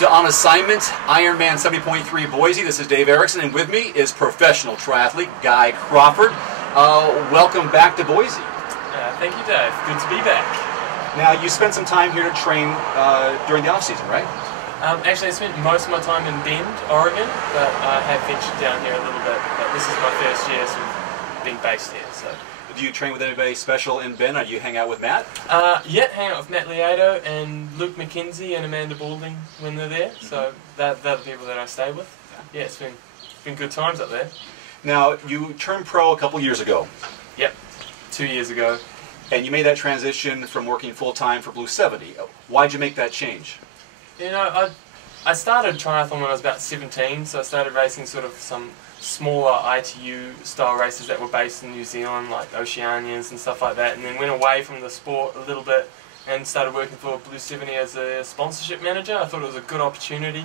to On Assignment, Ironman 70.3 Boise. This is Dave Erickson, and with me is professional triathlete Guy Crawford. Welcome back to Boise. Thank you, Dave. Good to be back. Now, you spent some time here to train during the off-season, right? Actually, I spent most of my time in Bend, Oregon, but I have ventured down here a little bit. But this is my first year sort of being based here. So. Do you train with anybody special in Bend, or do you hang out with Matt? Yeah, hang out with Matt Lieto and Luke McKenzie and Amanda Balding when they're there. So they're the people that I stay with. Yeah, it's been good times up there. Now, you turned pro a couple years ago. Yep, 2 years ago. And you made that transition from working full-time for Blue 70. Why'd you make that change? You know, I started triathlon when I was about 17, so I started racing sort of some smaller ITU style races that were based in New Zealand, like Oceanians and stuff like that, and then went away from the sport a little bit and started working for Blue 70 as a sponsorship manager. I thought it was a good opportunity,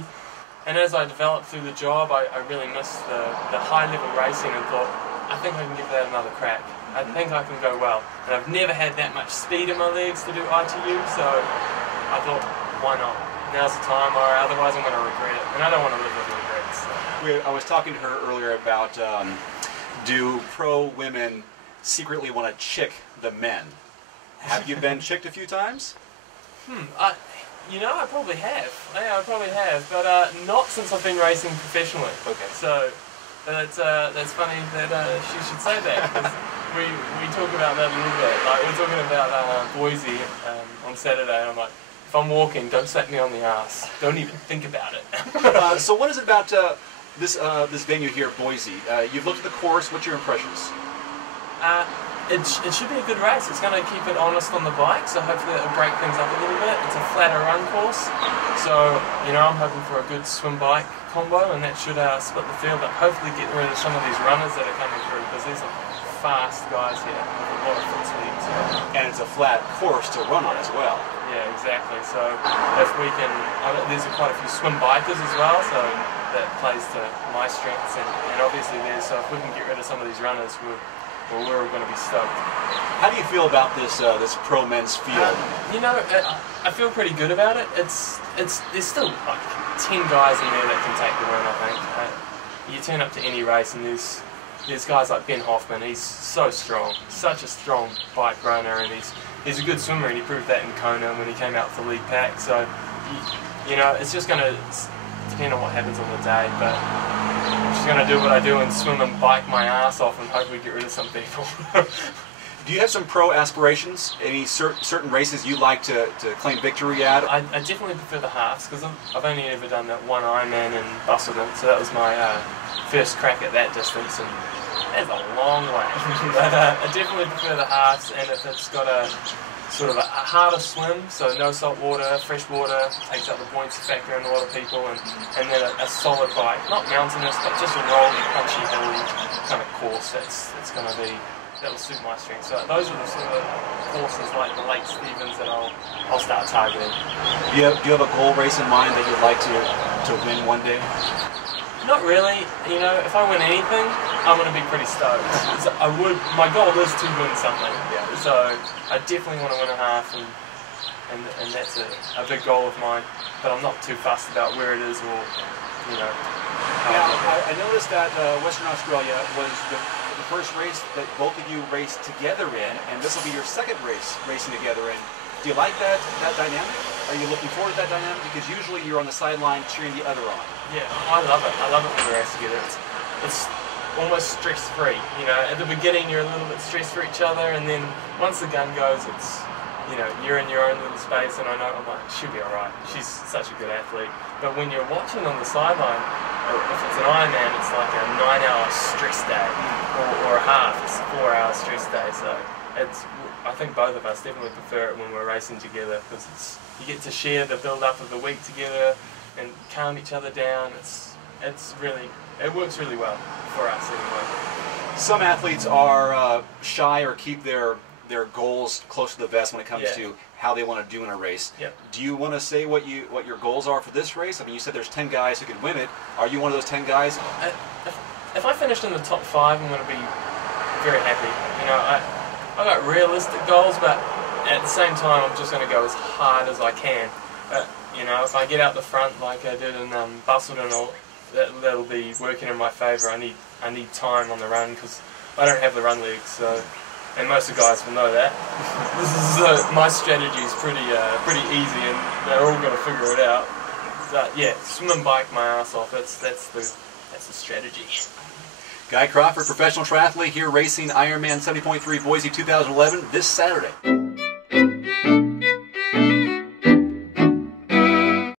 and as I developed through the job, I really missed the high level racing and thought, I think I can give that another crack. I think I can go well, and I've never had that much speed in my legs to do ITU, so I thought, why not? Now's the time, or otherwise I'm going to regret it, and I don't want to live with regrets. So. I was talking to her earlier about do pro women secretly want to chick the men? Have you been chicked a few times? You know, I probably have. Yeah, I probably have, but not since I've been racing professionally. Okay. So that's funny that she should say that, because we talk about that a little bit. Like, we're talking about Boise on Saturday, and I'm like, if I'm walking, don't slap me on the ass. Don't even think about it. So what is it about this venue here at Boise? You've looked at the course. What's your impressions? It should be a good race. It's going to keep it honest on the bike, so hopefully it'll break things up a little bit. It's a flatter run course, so you know, I'm hoping for a good swim-bike combo, and that should split the field, but hopefully get rid of some of these runners that are coming through, because these are fast guys here with a lot of foot speed. So. And it's a flat course to run on as well. Yeah, exactly. So if we can, there's quite a few swim bikers as well, so that plays to my strengths, and obviously so if we can get rid of some of these runners, we're going to be stoked. How do you feel about this pro men's field? You know, I feel pretty good about it. There's still like 10 guys in there that can take the win, I think. You turn up to any race and there's guys like Ben Hoffman. He's so strong, such a strong bike runner, and he's a good swimmer, and he proved that in Kona when he came out with the lead pack. So, you know, it's just going to depend on what happens on the day, but I'm just going to do what I do and swim and bike my ass off and hopefully get rid of some people. Do you have some pro aspirations? Any certain races you like to claim victory at? I definitely prefer the halves, because I've only ever done that one Ironman in Bevilaqua, so that was my first crack at that distance, and that's a long way. But I definitely prefer the halves, and if it's got a sort of a harder swim, so no salt water, fresh water, takes up the points factor in a lot of people, and then a solid bike, not mountainous, but just a rolling, punchy, hilly kind of course that'll suit my strength. So those are the sort of courses like the Lake Stevens that I'll start targeting. Do you have a goal race in mind that you'd like to win one day? Not really. You know, if I win anything, I'm going to be pretty stoked. So my goal is to win something. Yeah. So I definitely want to win a half, and that's a big goal of mine. But I'm not too fussed about where it is or, you know. Now, I noticed that Western Australia was the first race that both of you raced together in, and this will be your second race racing together in. Do you like that dynamic? Are you looking forward to that dynamic? Because usually you're on the sideline cheering the other on. Yeah, I love it. I love it when we race together. It's almost stress-free. You know, at the beginning you're a little bit stressed for each other, and then once the gun goes, it's, you know, you're in your own little space, and I'm like, she'll be alright. She's such a good athlete. But when you're watching on the sideline, if it's an Ironman, it's like a 9-hour stress day, or a half. It's a 4-hour stress day. So I think both of us definitely prefer it when we're racing together, because you get to share the build-up of the week together and calm each other down. It works really well for us anyway. Some athletes are shy or keep their goals close to the vest when it comes to how they want to do in a race. Yep. Do you want to say what your goals are for this race? I mean, you said there's 10 guys who can win it. Are you one of those 10 guys? If I finished in the top 5, I'm going to be very happy. You know, I got realistic goals, but at the same time, I'm just going to go as hard as I can. You know, if I get out the front like I did in Busselton, that'll be working in my favour. I need time on the run because I don't have the run legs. So, and most of the guys will know that. This is my strategy is pretty easy, and they're all going to figure it out. So, yeah, swim and bike my ass off. That's the strategy. Guy Crawford, professional triathlete here racing Ironman 70.3 Boise 2011 this Saturday.